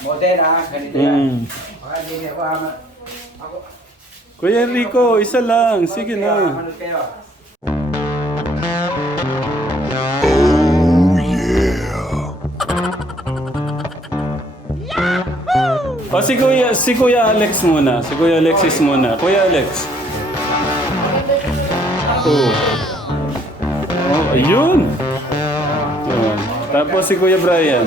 Model ganito yan. Hindi niya ako. Kuya Enrico, isa lang. Sige na. Manood kayo. O si Kuya Alex muna. Si Kuya Alexis muna. Kuya Alex. Oh. Oh, ayun. Oh. Tapos si Kuya Brian.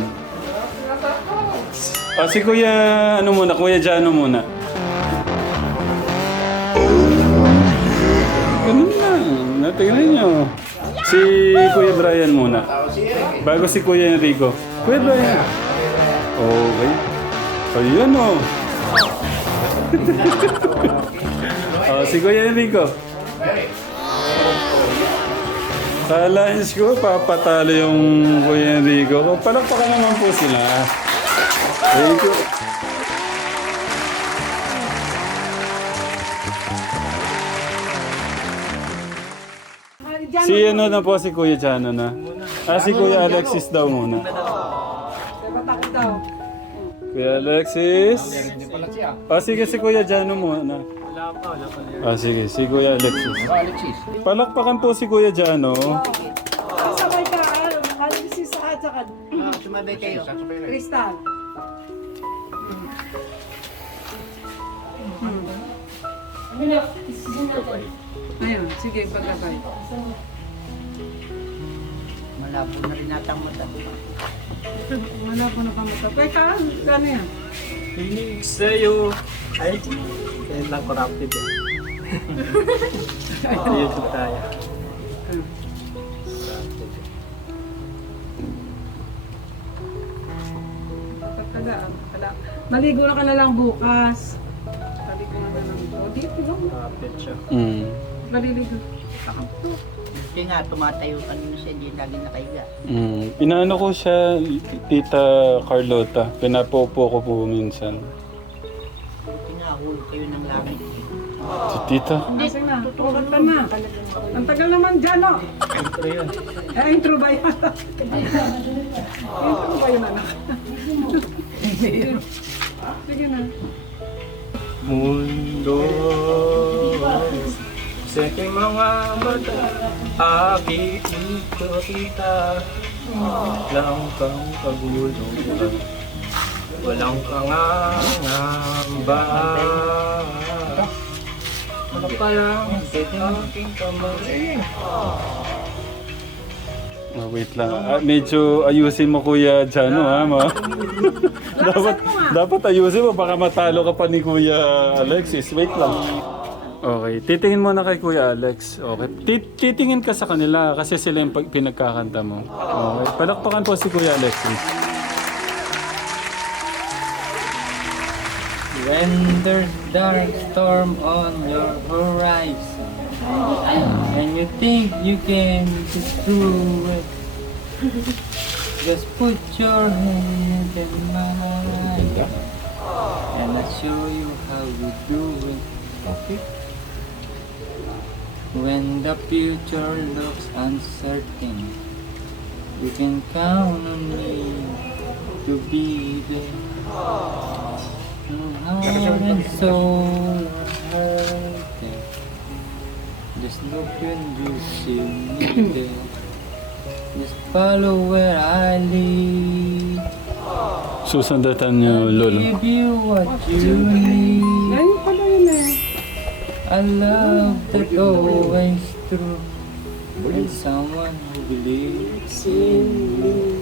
O si Kuya, ano muna, Kuya Jano muna. Ganun lang. Natingnan nyo. Si Kuya Brian muna. Bago si Kuya Enrico. Kuya Brian. Okay. Ayun o. Si Kuya Enrico. Sa alliance ko, papatalo yung Kuya Enrico. Palakpakan naman po sila. Thank you. Si ano na po, si Kuya Jano na. Si Kuya Alexis daw muna. Kuya Alexis. Sige, si Kuya Jano muna. Sige, si Kuya Alexis. Palakpakan po si Kuya Jano. Sabay ka, Alexis at saka Sumabay kayo. Crystal. Ayun, sige, pagkakay. Malabo na rin natang mata. Wala po na pamata. Kaya ka, gano'n yan? Hinig sa'yo. Ay, kaya lang corrupted eh. Sa YouTube tayo. Maligo na ka na lang bukas. Maligo na lang bukas. Dito lang. Corrupted siya. Maliligo. Kasi nga, tumatayo kanina siya, hindi lagi nakahiga. Inaano ko siya, Tita Carlota. Pinapaupo ko po minsan. Kasi nga, hulog kayo ng langit. Si Tita. Kasi na, tutulad ka na. Ang tagal naman dyan, no? Intro yun. Intro ba yan? Intro ba yun, anak? Sige na. Mundo sa aking mga mata, aking kita. Walang kang kaguluhan, walang kangangamba. Ano pa lang sa aking kamay? Wait lang. Medyo ayusin mo Kuya Jano ha, ma. dapat ayusin mo. Baka matalo ka pa ni Kuya Alexis. Wait lang. Okay. Titingin mo na kay Kuya Alex. Okay. Titingin ka sa kanila kasi sila yung pinagkakanta mo. Okay. Palakpakan po si Kuya Alexis. When there's dark storm on your horizon, and you think you can get through it, just put your hand in mine, and I'll show you how we do it. Okay. When the future looks uncertain, you can count on me to be there. No heart and soul are hurting. Just look when you see me there. Just follow where I lead. Susundatan niyo, Lolo. Give you what you need. Ayun pala yun eh. A love that always true. And someone who believes in me.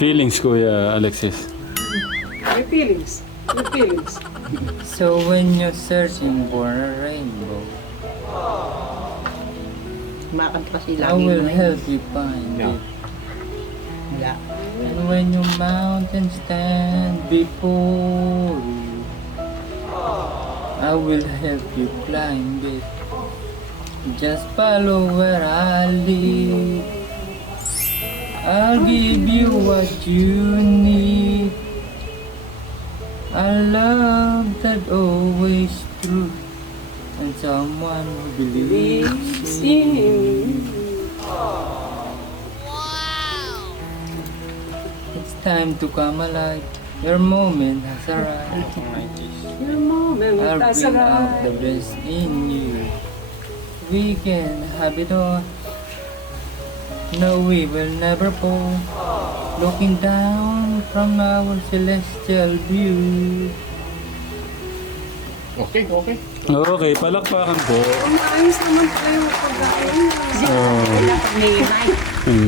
Feelings, Kuya Alexis. May feelings. May feelings. So when you're searching for a rainbow, Kumakanta pa sila. I will help you find it. Wala. And when your mountains stand before you, I will help you climb it. Just follow where I lead. I'll give you what you need. A love that always true, and someone who believes in you. It's time to come alive. Your moment has arrived. Your moment I'll has bring out the arrived. best in you. We can have it all. No, we will never fall. Looking down from our celestial view. Okay. Okay, palakpakan po. Maayos naman pala yung pagkain. Oh, Kailangan may mic.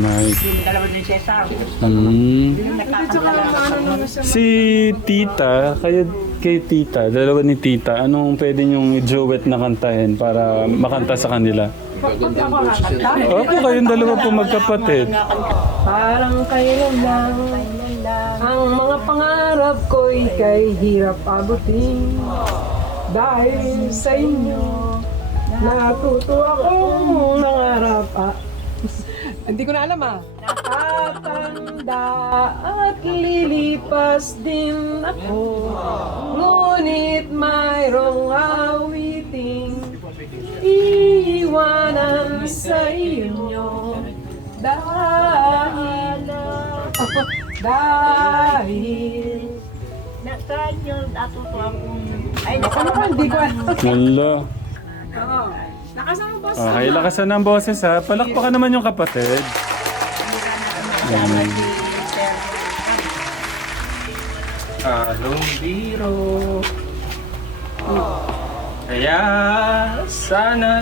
nice. Yung dalawa ni Cesar. Mm. Yung At saka nakakagala. ano naman siya. Si Tita, kay Tita, dalawa ni Tita, anong pwede niyong duet na kantahin para makanta sa kanila? Opo, kayong dalawa po magkapatid. Parang kayo lang. Ang mga pangarap ko'y kay hirap abutin. Dahil sa inyo, natuto akong nangarap. Hindi ko na alam Natatanda at lilipas din ako. Ngunit mayroong awiting iiwanan sa inyo. Dahil Nakanyo, natuto akong... Ay, hindi ko alam. Wala. Oo. Nakasama po sa Okay, lakasan ng boses ha. Palakpakan naman yung kapatid. Sama si Sir. Halong biro. Kaya sana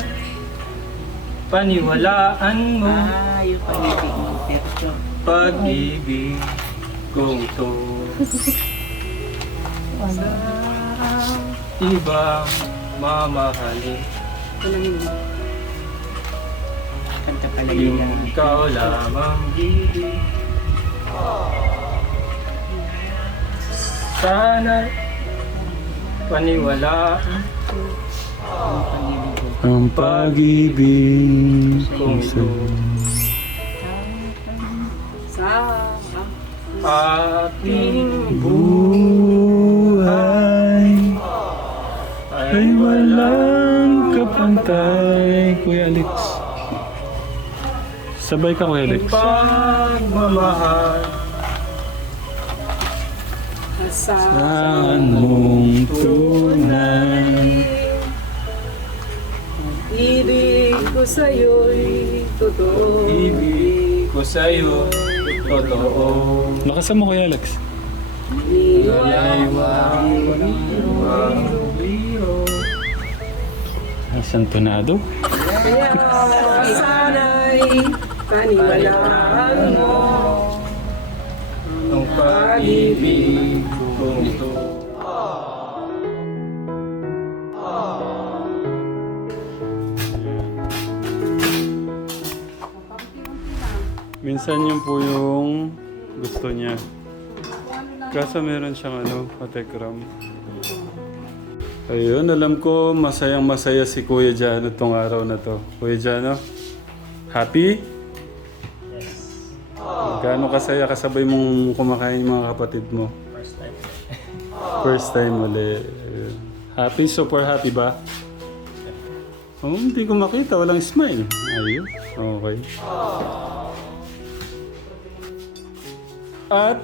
paniwalaan mo Yung pag-ibig mo, Perso. pag-ibig kong to. Sa ibang mamahalin. Kanta pala Yung nila. ikaw lamang ibig. Sana paniwalaan Ang pag-ibig kong ito. sa Ating buhay ay walang kapantay. Kuya Alex. Sabay ka, Kuya Alex. pagmamahal. Saan mong tunay? ibig ko sa'yo'y totoo. Ibig ko sa'yo, totoo. Lakasan mo, Kuya Alex. Biro. Santonado. Kaya sana'y paniwalaan mo. Ang pag-ibig kong ito. Minsan yun po yung gusto niya. Kaso meron siyang katekram. Ayun, alam ko masayang masaya si Kuya Jano tong araw na to. Kuya Jano, happy? Yes. Gaano kasaya kasabay mong kumakain yung mga kapatid mo? First time. First time ulit. Ayun. Happy? Super happy ba? Oh, hindi ko makita. Walang smile. Ayun. Okay. At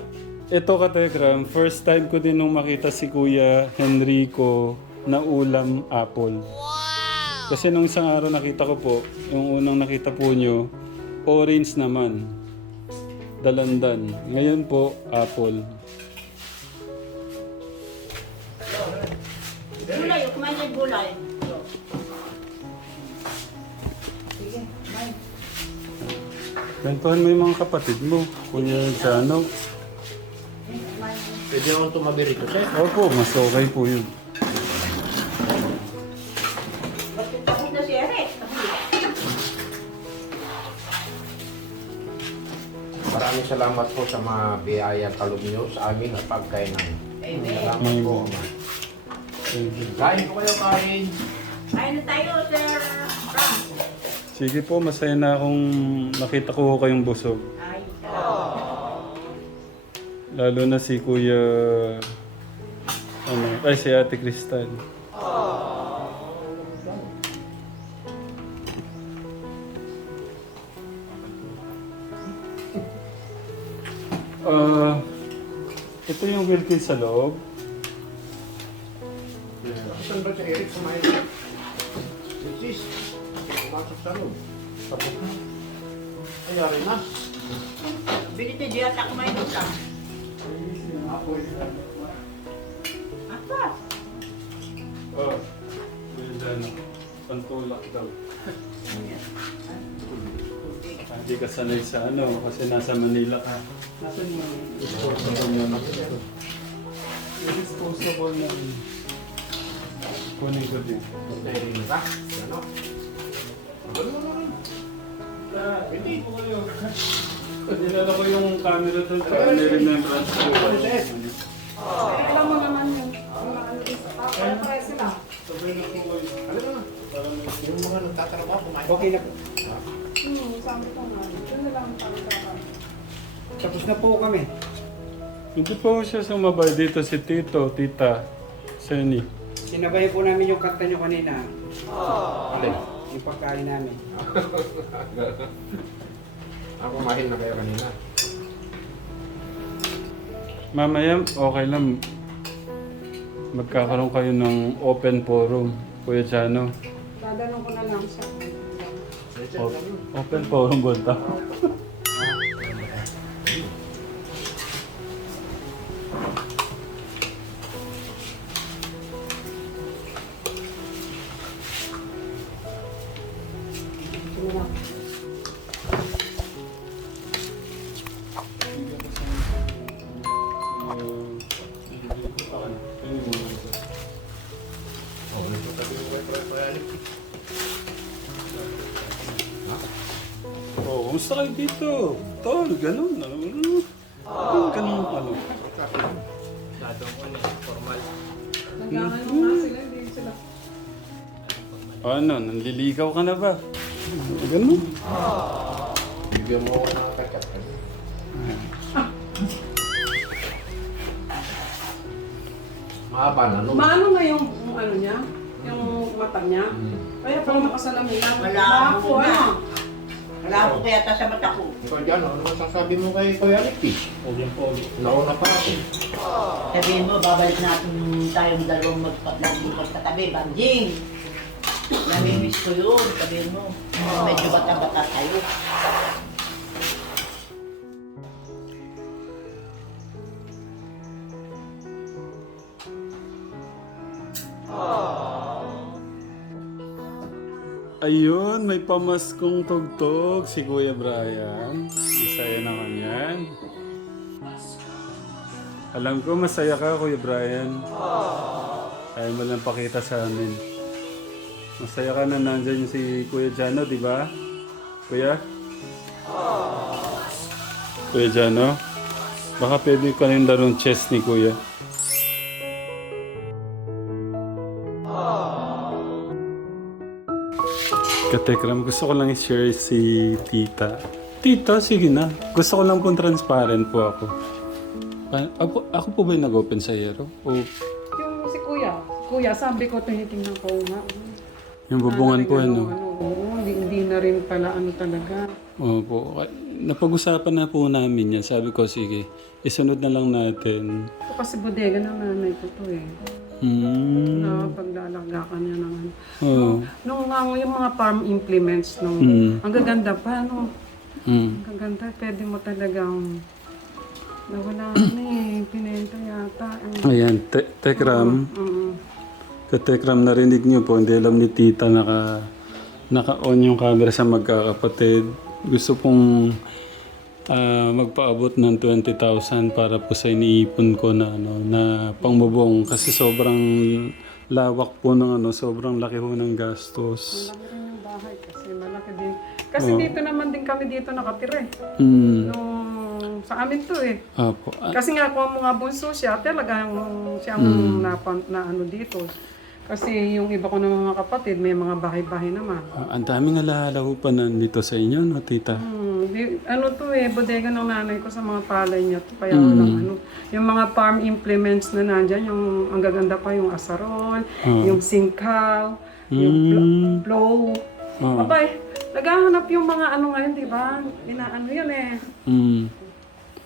ito katekram, first time ko din nung makita si Kuya Henrico na ulam apple. Wow! Kasi nung isang araw nakita ko po, yung unang nakita po nyo, orange naman. Dalandan. Ngayon po, apple. Gulay, kumain ng gulay. Gantuhan mo yung mga kapatid mo. Kuya Jano. Pwede akong tumabi rito, sir. Opo, mas okay po yun. Bakit tapos na si Eric? Maraming salamat po sa mga biyaya kalog niyo sa amin at pagkainan. Salamat po, Ama. Kain po kayo, kain. Kain na tayo, Sir. Ram. Sige po, masaya na akong nakita ko kayong busog. Ay, Lalo na si Kuya... si Ate Cristal. Ito yung Wilkins sa loob. Saan ba si Eric sa may... Sis, pumasok sa loob. Tapos na. Ayari na. Binito di ata kumain ka. Apas. Oh, yun dyan. Pantulak daw. Hindi ka sanay sa ano, kasi nasa Manila ka. Nasaan yung disposable na? Yung disposable na. Kunin ko din. Nairin ka? Ano? Hindi po kayo. Dinala ko yung camera doon para nire-remembrance ko. Alam mo naman yun. Pare-pare sila. Sabay na po kayo. Ano na? Para may... Yung mga nagtatrabaho, kumain. Okay na po. Sabi ko nga. Doon na lang pagkakaroon. Tapos na po kami. Hindi po siya sumabay dito si Tito, Tita, Senny. Sinabayan po namin yung kanta nyo kanina. Alin? Yung pagkain namin. Kumain na kayo kanina. Mamaya, okay lang. Magkakaroon kayo ng open forum, Kuya Chano. Dadalong ko na lang siya. Open forum bunta. Oh, kumusta kayo dito? Tol, ganun. Ganun, ano. Nagkakaroon nga sila. Hindi sila. Ano, nanliligaw ka na ba? Ganun. Bigyan mo ako ng ketchup. Mahaba na, no? Maano nga yung ano niya? Yung mata niya? Kaya pala nakasalamin lang. Wala po, po na. ano? Wala po kaya sa mata ko. Ikaw dyan, ano masasabi mo kay Kuya Ricky? Nauna pa ako. Sabihin mo, babalik natin tayong dalawang magpapagbukas sa tabi. Banjing! Namimiss ko yun. Sabihin mo, medyo bata-bata tayo. Ayun, may pamaskong tugtog si Kuya Brian. Masaya naman yan. Alam ko masaya ka, Kuya Brian. Ayaw mo lang pakita sa amin. Masaya ka na nandyan yung si Kuya Jano, di ba? Kuya? Kuya Jano? Baka pwede ka rin larong chess ni Kuya. Katekram, gusto ko lang i-share si Tita. Tita, sige na. Gusto ko lang pong transparent po ako. Ako po ba yung nag-open sa Yero? O Yung si Kuya. Kuya, sabi ko, tinitingnan ko nga. yung bubungan po, ano? Oo, hindi na rin pala ano talaga. Opo. Napag-usapan na po namin yan. Sabi ko, sige, isunod na lang natin. Ito kasi bodega ng nanay ko to eh. Na paglalaga ka niya naman. Oo. Nung yung mga farm implements, nung, ang gaganda pa, no? Ang gaganda, pwede mo talagang nawala na eh, pinenta yata. Ayan, Tekram. Katekram, narinig niyo po, hindi alam ni Tita naka-on yung camera sa magkakapatid. Gusto pong magpaabot ng 20,000 para po sa iniipon ko na na pangbubong kasi sobrang lawak po ng sobrang laki ho ng gastos. Malaki rin yung bahay kasi malaki din. Kasi dito naman din kami dito nakatira eh. Nung sa amin to eh. Apo. Kasi nga kung mga bunso siya, talagang siyang na ano dito. Kasi yung iba ko ng mga kapatid, may mga bahay-bahay naman. Ang daming alaala ho pa nandito sa inyo, no, Tita? Ano to eh, bodega ng nanay ko sa mga palay niya to. Kaya lang yung mga farm implements na nandyan, yung ang gaganda pa yung asarol, yung singkaw, yung plow. Abay, naghahanap yung mga ano ngayon, di ba? Inaano yun eh.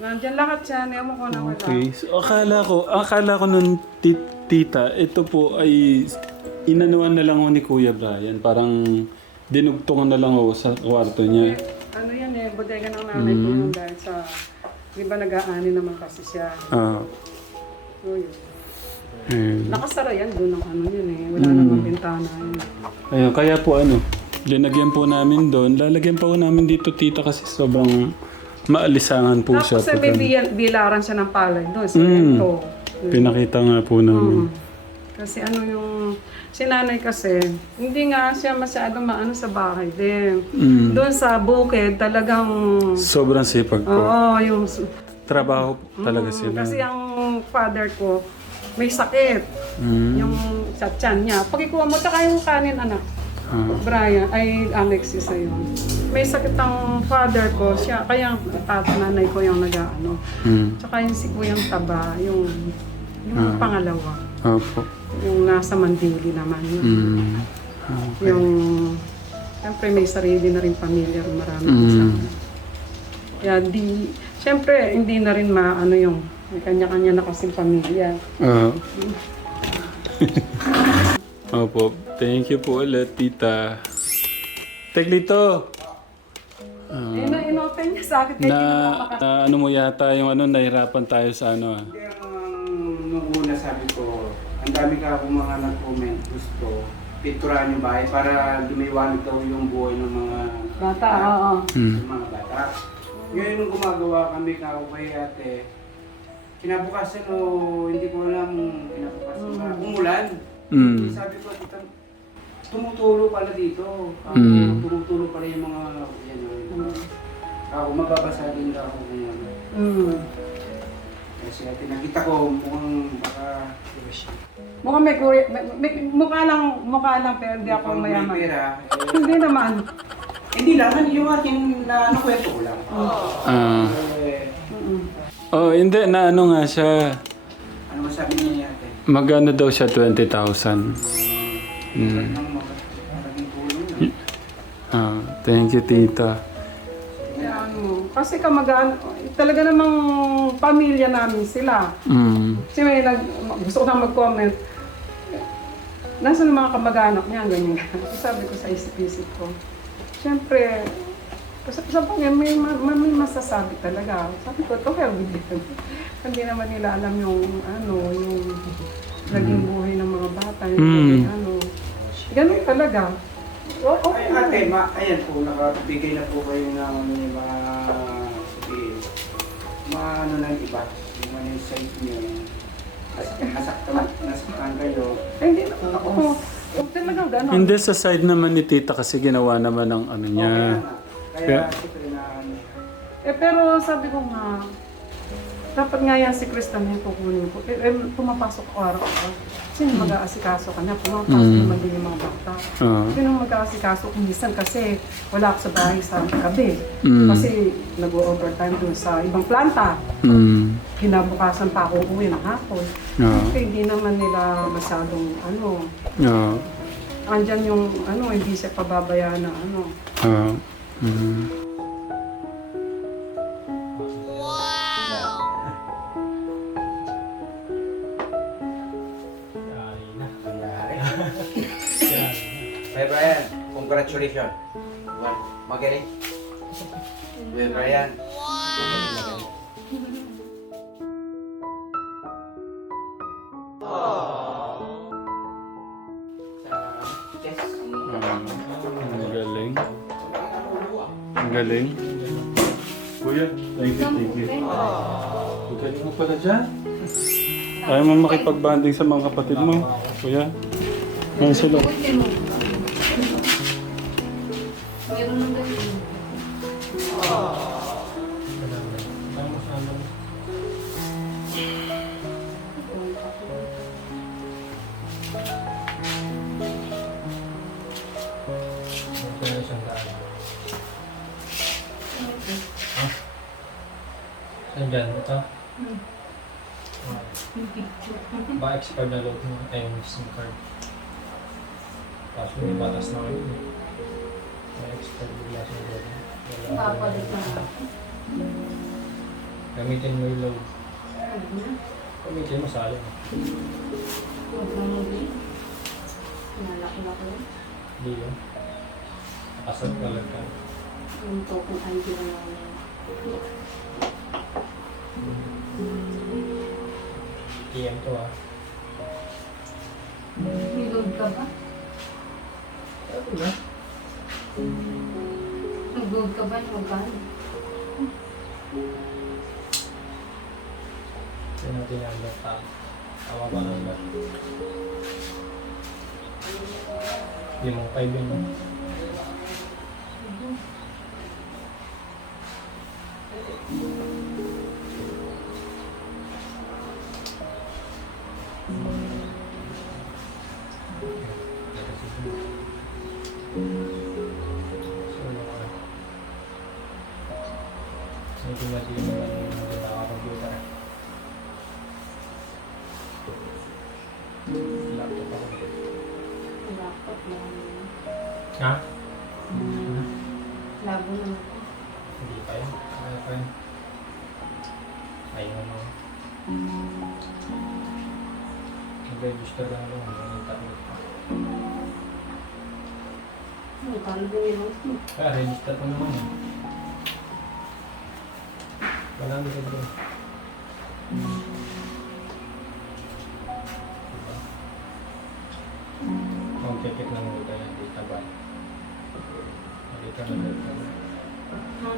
Nandyan lahat yan. Ewan ko na wala. Okay. So, akala ko nun, tita, ito po ay inanuan na lang ho ni Kuya Brian. Parang dinugtungan na lang ho sa kwarto niya. Ano yan eh, bodega ng nanay ko yun dahil sa, di ba nag-aani naman kasi siya. So yun. Nakasara yan doon ng ano yun eh, wala namang bintana yun. Ayun, kaya po linagyan po namin doon. Lalagyan pa po namin dito, tita, kasi sobrang maalisangan po siya. Tapos may bilaran siya ng palay doon, simento. Pinakita nga po namin. Kasi ano yung, si nanay kasi, hindi nga siya masyadong maano sa bahay din. Doon sa bukid, talagang, Sobrang sipag po. oo, yung, Trabaho talaga sila. kasi ang father ko, may sakit. Yung sa tiyan niya. Pag ikuha mo, tsaka yung kanin anak. Brian, ay Alexis na yun. May sakit ang father ko, siya, kaya nanay ko yung nag-ano. Tsaka yung si Kuyang Taba, yung pangalawa. Opo. Yung nasa Mandili naman yun. Yung, siyempre may sarili na rin pamilya, marami kasama. Kaya siyempre hindi na rin maano yung, may kanya-kanya na kasing pamilya. Opo. Thank you po ulit, tita. Teglito! Inopen niya sa akin, kaya Ano mo yata yung nahirapan tayo sa Kaya nung una sabi ko, ang dami ka akong mga nag-comment, gusto picturean yung bahay para lumiwanag daw yung buhay ng mga bata, oo. ng mga bata. Ngayon nung gumagawa kami ako kay ate, kinabukasan hindi ko alam kinabukasan umulan. Sabi ko, tumutulo pala dito. Tumutulo pala yung mga yan. Ako mababasa din daw ako kung ano. Kasi ate nakita ko mukhang baka Mukhang mukha lang pero hindi ako may mayaman. pera. Hindi naman. Hindi lang, yung akin na kwento ko lang. Hindi. Nga siya. Ano masabi niya ate? Magano daw siya 20,000. Malaking tulong na. Thank you, tita. Kasi talaga namang pamilya namin sila. Kasi may gusto ko na mag-comment. Nasaan ang mga kamag-anak niya, ganyan. Sabi ko sa isip-isip ko. Siyempre, kasi sa pangyan, may masasabi talaga. Sabi ko, ito kaya bigyan. Hindi naman nila alam yung naging buhay ng mga bata. Ganun talaga. Ay, ate, ayan po, nakabigay na po kayo ng mga maano ng iba. Yung mga site niyo. Nasaktan kayo. Hindi naman ako. Talagang gano'n. Hindi, sa side naman ni tita kasi ginawa naman ng niya. Kaya siyempre na pero sabi ko nga, dapat nga yan si Kristan yung kukunin ko. Pumapasok ako araw-araw. Sino mag-aasikaso ka na? Pumapasok naman din yung mga bata. Sino mag-aasikaso kung minsan kasi wala ako sa bahay sa gabi. Kasi nag-overtime doon sa ibang planta. Kinabukasan pa ako uwi ng hapon. Kasi hindi naman nila masyadong andyan yung hindi siya pababayaan na Hey Brian, congratulations. Magaling. Hey Brian. Ang galing. Ang galing. Kuya, thank you. Ang galing mo pala dyan. Ayaw mo makipag-banding sa mga kapatid mo, kuya. Ayan sila. Saan dyan? Ito? Ba expired na load mo? Ay, yung SIM card. Kaso may batas na kayo. May expired bigla sa load mo. Papalit na. Gamitin mo yung load. Gamitin mo sa alin. Huwag na mo din. Nalak-lak lang. Hindi yun. Nakasad ka lang ka. Yung token ID na namin. TM to ah. May load ka ba? Ano na? Nag-load ka ba? Magkano? Ito natin yung alert ha. Tawa pa ng alert. 5 yun. Hindi natin yung computer. Laptop ako. Laptop lang. Ha? Labo na. Hindi pa yun. Kaya pa yun. Ayaw mo. Nag-register lang lang. May tablet pa. Magkano ba yun? Kaya register pa naman eh. Wala na sa bro. Mag-check lang mo tayo ng data ba? Data na data na. Ha?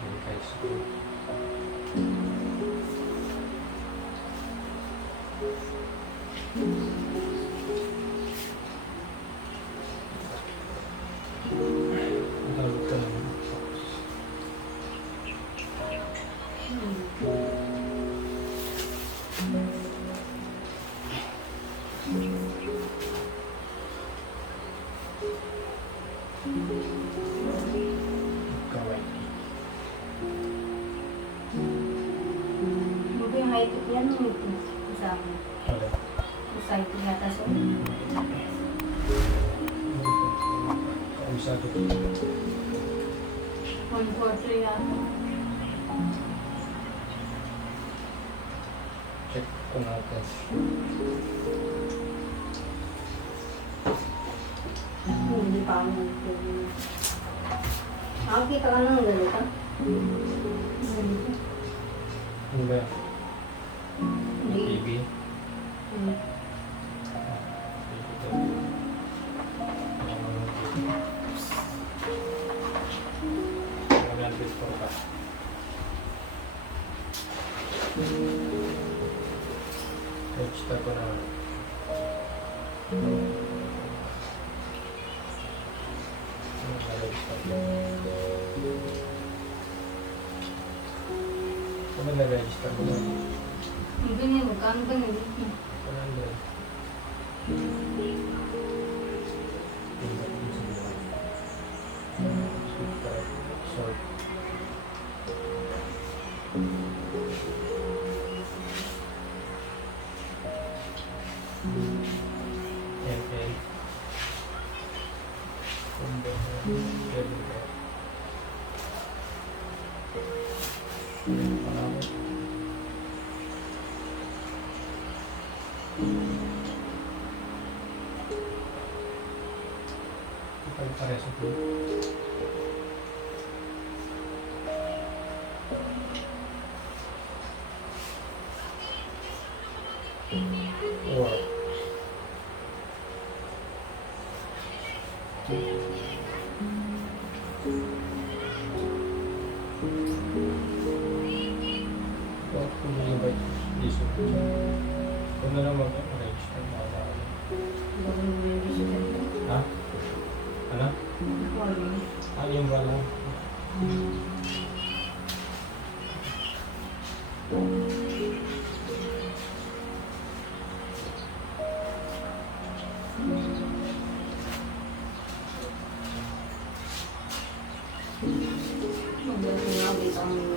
Verify school. Download ka naman. Kawai. Buti yung height yan mo ito. Sa akin. Wala. Sa ito yata sa Kausap ito. 143 yata. Check ko natin. Hindi pa ako nito. Nakakita ka ng ganito. Ganito. Ano ba yan? Hindi. TV? Hmm. Ito. Register ko na. Ano na-register ko na? Ang ganyan, magkano ba na dito? 100. Sort. ML. Pare-pares ito. Or what kung i-invite this one? Kung na lang mag-register na ako. Bagong register. Ha? Ano? Wala. Yung ba lang? Magdati nga, kita ang mga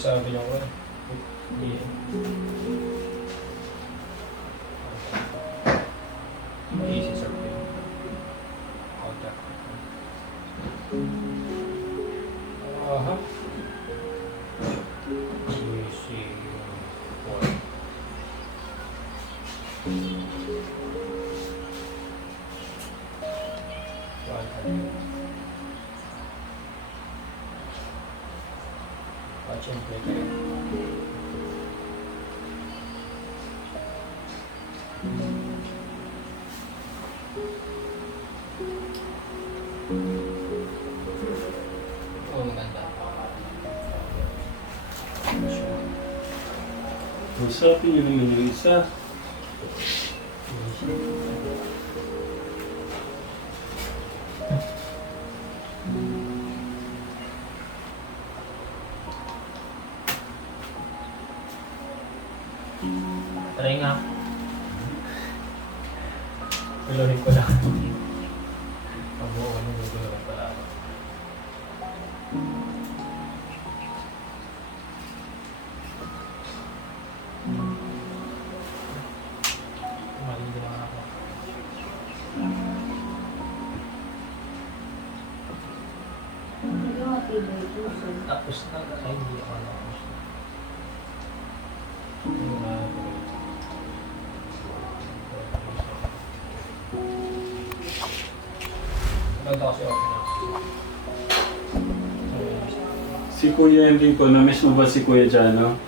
sabi niyo ko eh. Hindi. Easy surfing. Contact. Aha. Easy. Point. Watch and play kayo. Oh, maganda. Usapin niyo naman yung isa. Try nga. Piluhin ko lang. Pabuo ng gugulo lang pala ako. Maligo na ako. Hindi matibay ito. Tapos na. Ay, hindi ako tapos na. Maganda kasi ako na. Si Kuya Enrico, na-miss mo ba si Kuya Jano?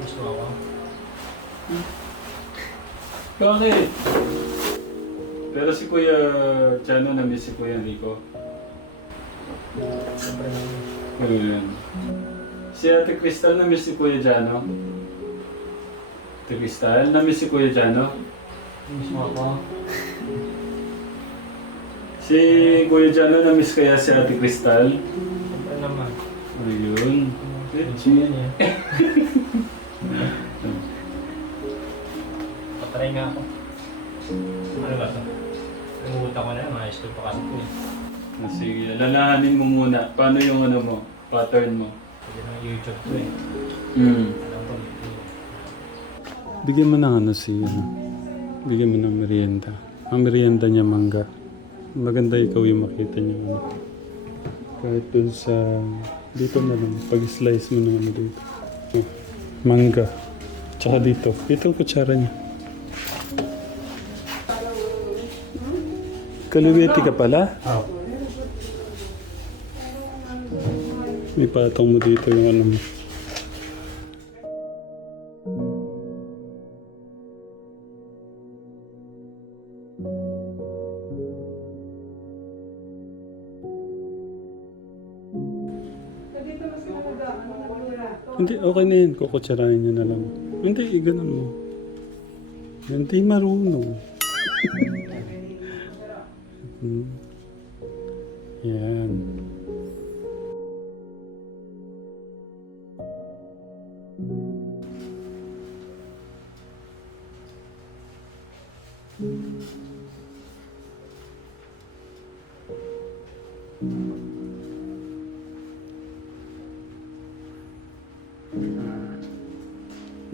Mas ako. Bakit? Pero si Kuya Jano, na-miss si Kuya Enrico. Siyempre naman. Ayun. Si Ate Crystal, na-miss si Kuya Jano. Ate Crystal, na-miss si Kuya Jano. Mas ako. Si Kuya Jano, na-miss kaya si Ate Crystal. Siyempre naman. Ayun. Gusto yan eh. Patry nga ako. Ano ba ito? Nangugutan ko na yan. Mga school pa kasi ko eh. Sige, lalahanin mo muna. Paano yung ano mo? Pattern mo? Pwede na YouTube to eh. Alam ko. Bigyan mo ng ano si bigyan mo ng merienda. Ang merienda niya mangga. Maganda ikaw yung makita niya ano. Kahit dun sa dito na lang. Pag-slice mo ng ano dito. Oh, mangga. Tsaka dito. Ito ang kutsara niya. Kaliwete ka pala? Oo. May patong mo dito yung ano mo. Hindi, okay na yan. Kukutsarahin niya na lang. Hindi, ganun mo. Hindi marunong. Yan.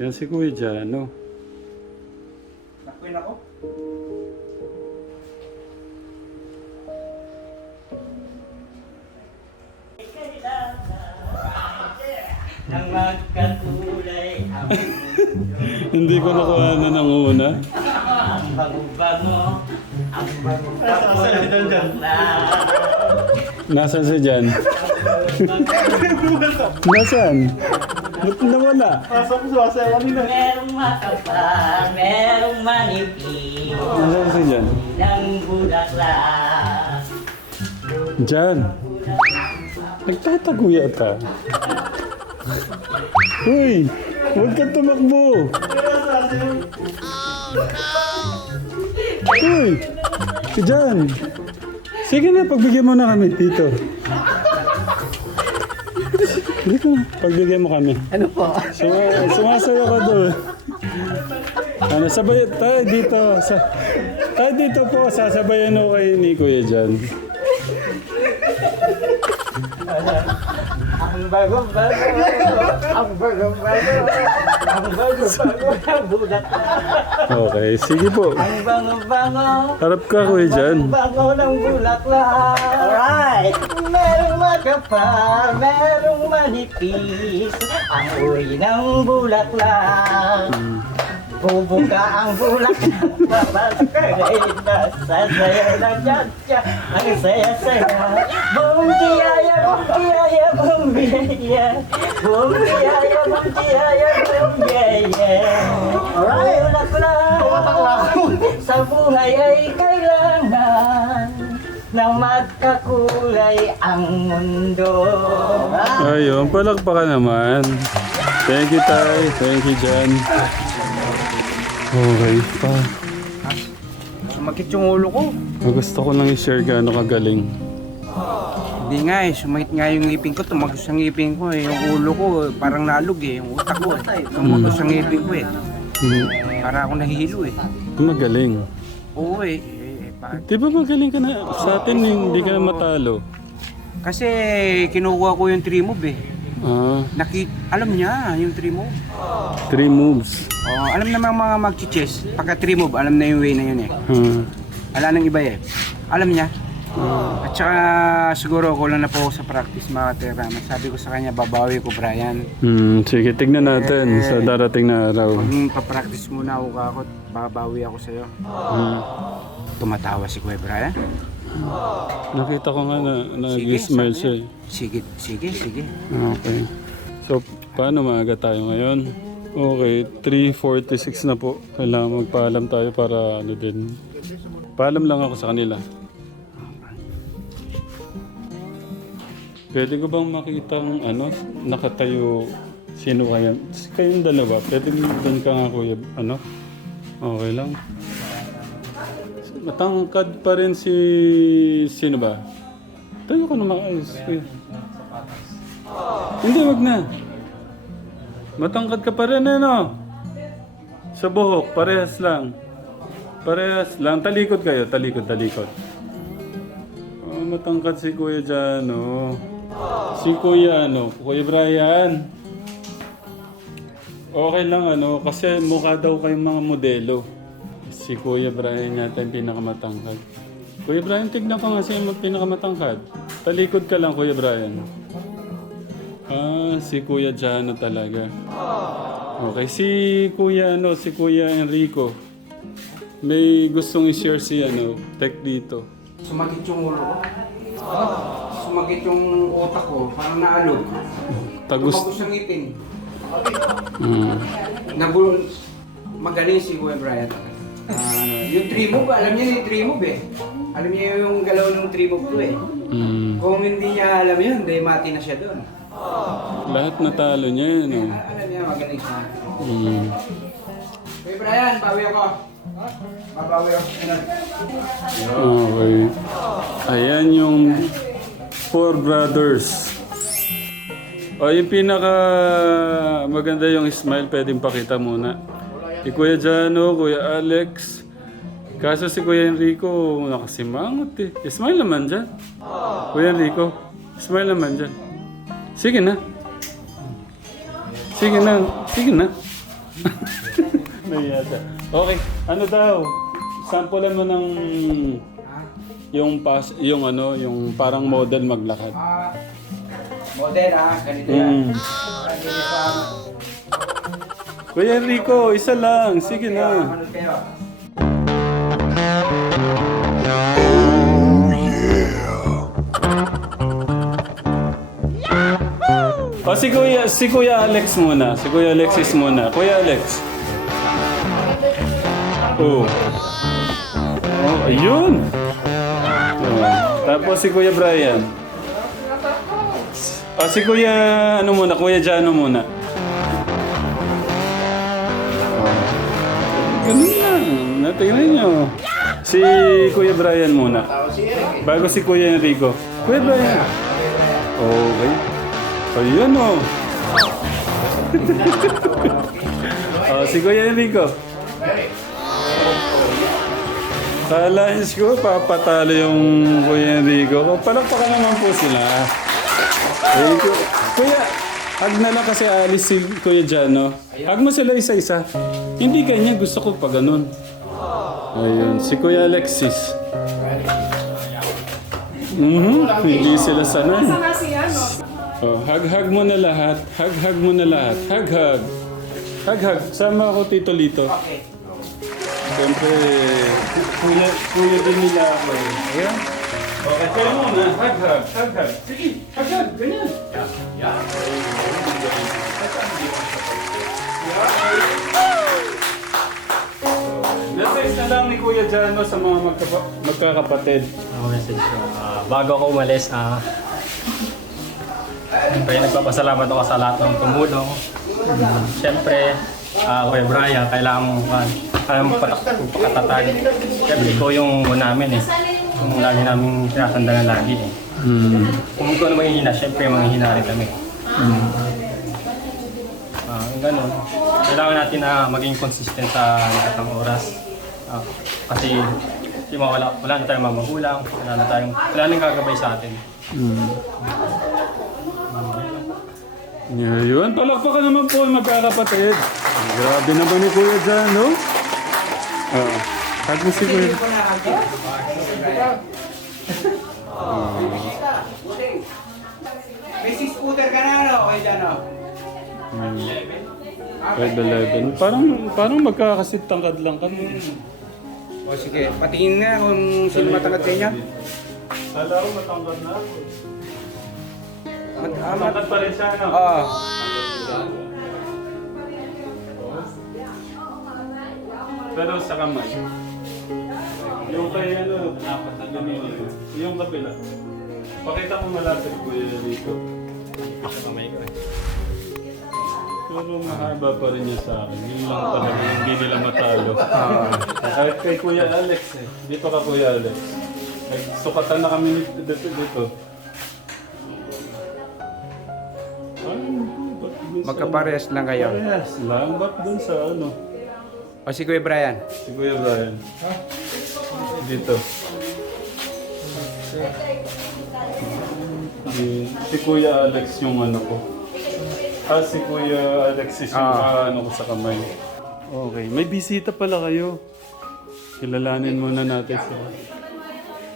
Yan si Kuya Jano. Nakuin ako. Nang magkakulay ang Hindi ko nakuha na ng una. bago-bago, ang bago-bago na. Nasaan si Jan? Nasaan? Ba't nawala? Merong makapal, merong manipis, Nasaan si Jan? ng bulaklak. Jan! Nagtatago yata. Uy! Huwag ka tumakbo! Uy! Si Jan! Sige na, pagbigyan mo na kami dito. Dito na, pagbigyan mo kami. Ano po? Sumasayo ka doon. Ano, sabay, tayo dito. Tayo dito po, sasabayan ako kayo ni Kuya Jan. Ang bago-bago. Ang bago-bago. Ang bago-bago ng bulaklak. Okay, sige po. Ang bango-bango. Harap ka, Kuya Jan. Bango ng bulaklak. Alright! Merong makapal, merong manipis. Ang uri ng bulaklak. Bubuka ang bulaklak. Babagkay na sasaya na dyan. Ang saya-saya. Bumbiyaya, bumbiyaya, bumbiyaya. Bumbiyaya, bumbiyaya, bumbiyaya. Alright! Bulaklak. Sa buhay ay kailangan ng magkakulay ang mundo. Ayun, palakpakan naman. Thank you, Tay. Thank you, Jan. Okay pa. Sumakit yung ulo ko. Gusto ko lang i-share gaano kagaling. Hindi nga eh, sumakit nga yung ngipin ko, tumagos ang ngipin ko eh. Yung ulo ko parang nalog eh, yung utak ko eh. Tumagos ang ngipin ko eh. Para ako nahihilo eh. Magaling. Oo eh. Di ba magaling ka na? Sa atin, hindi ka na matalo. Kasi kinukuha ko yung 3 move eh. Ah, Alam niya yung 3 move. 3 moves. Oh, alam naman mga mag-chess. Pagka 3 move, alam na yung way na yun eh. Wala nang iba eh. Alam niya. At saka siguro kulang na po ako sa practice mga terama. Sabi ko sa kanya, babawi ko Brian. Sige, tignan natin sa darating na araw. Pag papractice muna ako kakot, babawi ako sa'yo. Tumatawa si Kuya Brian. Nakita ko nga na nag-smile siya eh. Sige. Okay. So, paano maaga tayo ngayon? Okay, 3:46 na po. Kailangan magpaalam tayo para ano din. Paalam lang ako sa kanila. Pwede ko bang makitang ano, nakatayo, sino kaya? Kayong dalawa, pwede mo doon ka nga kuya, ano? Okay lang. Matangkad pa rin si... Sino ba? Tayo ka na maayos. Hindi, wag na. Matangkad ka pa rin, ano? Sa buhok, parehas lang. Parehas lang. Talikod kayo, talikod. Oh, matangkad si Kuya dyan, oh. Si Kuya, Kuya Brian. Okay lang, kasi mukha daw kayong mga modelo. Si Kuya Brian yata yung pinakamatangkad. Kuya Brian, tignan ka nga siya yung pinakamatangkad. Talikod ka lang, Kuya Brian. Si Kuya Jano talaga. Okay, si Kuya Enrico. May gustong i-share si tech dito. Sumakit yung ulo ko. Sumakit yung utak ko, parang naalog. Tumagos ang ngipin. Magaling si Kuya Brian. Yung 3 move, alam niya yung 3 move eh. Alam niya yung galaw ng 3 move ko eh. Kung hindi niya alam yun, di mati na siya doon. Lahat natalo niya yun. Alam niya, magaling siya. Kuya Brian, bawi ako. Babawi ako. Okay. Ayan yung 4 brothers. Yung pinaka maganda yung smile, pwedeng pakita muna. Si Kuya Jano, Kuya Alex. Kaso si Kuya Enrico, nakasimangot eh. Smile naman dyan. Kuya Enrico, smile naman dyan. Sige na. Nahiya siya. Okay, ano daw? Sampulan mo ng yung parang model maglakad. Model ganito yan. Kuya Enrico, isa lang. Sige na. Ano kayo? O si Kuya Alex muna. Si Kuya Alexis muna. Kuya Alex. Oh, ayun. Tapos si Kuya Brian. Si Kuya Kuya Jano muna. Ganun lang. Natingnan nyo. Si Kuya Brian muna. Bago si Kuya Enrico. Kuya Brian. Okay. Ayun o. Si Kuya Enrico. Kalahin ko, papatalo yung Kuya Enrico. Palakpakan naman po sila. Thank you. Kuya, hug na lang kasi alis si Kuya Jano. Hug mo sila isa-isa. Hindi kanya, gusto ko pa ganun. Ayun, si Kuya Alexis. Hindi sila sanay. Sana si ano? Oh, hug mo na lahat. Hug mo na lahat. Hug. Sama ako, Tito Lito. Okay. Siyempre, kuya din nila ako. Ayan. Okay, kayo muna. Hug. Sige, hug. Ganyan. Message na lang ni Kuya Jano sa mga magkakapatid. Message ko. Bago ako umalis, siyempre nagpapasalamat ako sa lahat ng tumulong. Siyempre, Kuya Brian, kailangan mo pagpakatatag. Siyempre, ikaw yung namin eh. Yung lagi namin tinatandaan lagi eh. Kung ikaw na manghihina, siyempre manghihina rin kami. Ganun. Kailangan natin na maging consistent sa lahat ng oras. Kasi wala na tayong mamagulang, wala na gagabay sa atin. Yun, palakpakan naman po ang magkakapatid. Grabe naman ni Kuya Jan, no? Hug mo si Kuya. May scooter ka na, ano? Okay dyan, no? 5'11". Parang magkakasitangkad lang kami. O sige, patingin nga kung sino matangkad sa inyo. Kala ko matangkad na ako. Matangkad. Matangkad pa rin siya, no? Oo. Pero sa kamay. Yung kay ano, apat na ganun. Yung kapila. Pakita mo malapit Kuya dito. Sa kamay ko eh. Pero mahaba pa rin niya sa akin. Yun lang talaga yung hindi nila matalo. Kahit kay Kuya Alex eh. Dito ka Kuya Alex. Nagsukatan na kami dito. Magkaparehas lang kayo. Parehas lang. Ba't dun sa ano? O si Kuya Brian. Si Kuya Brian. Dito. Si Kuya Alex yung ano ko. Si Kuya Alexis yung ano ko sa kamay. Okay. May bisita pala kayo. Kilalanin muna natin sila.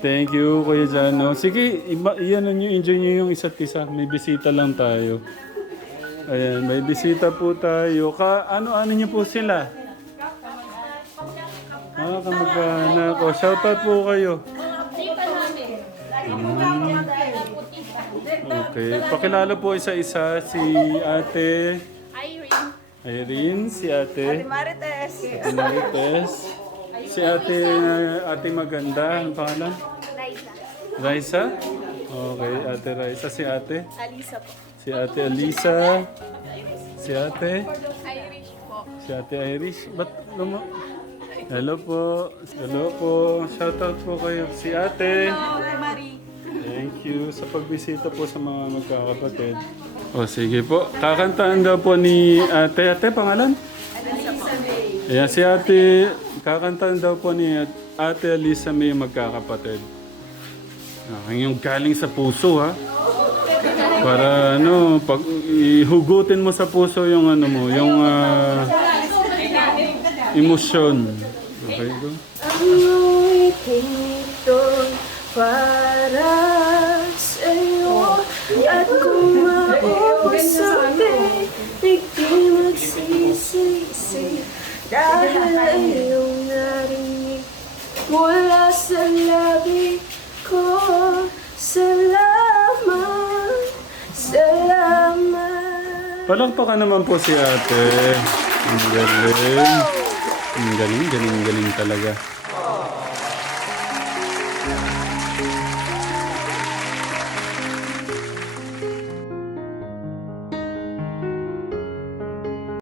Thank you, Kuya Jano. Sige, enjoy nyo yung isa't isa. May bisita lang tayo. Ayan, may bisita po tayo. Ano nyo po sila? Kamag-anak. Shoutout po kayo. Okay. Pakilala po isa-isa si Ate Irene, si Ate Marites, si Ate Maganda, ang pangalan? Raisa. Okay, Ate Raisa, si Ate Alisa po. Si Ate Alisa, si Ate Irish po. Si Ate Irish. Hello po. Shoutout po kayo. Si Ate. Marie. Thank you sa pagbisita po sa mga magkakapatid. O sige po. Kakantaan daw po ni Ate. Ate, pangalan? Ayan, si Ate. Kakantaan daw po ni Ate Alisa May magkakapatid. Yung galing sa puso ha. Para pag ihugutin mo sa puso yung yung emosyon. Okay, go. Amoy pinito para sa'yo. At kung maubos atin, hindi magsisisi. Dahil iyong narinig mula sa labi ko. Salamat. Palakpakan naman po si Ate. Ang galing. Ang galing talaga.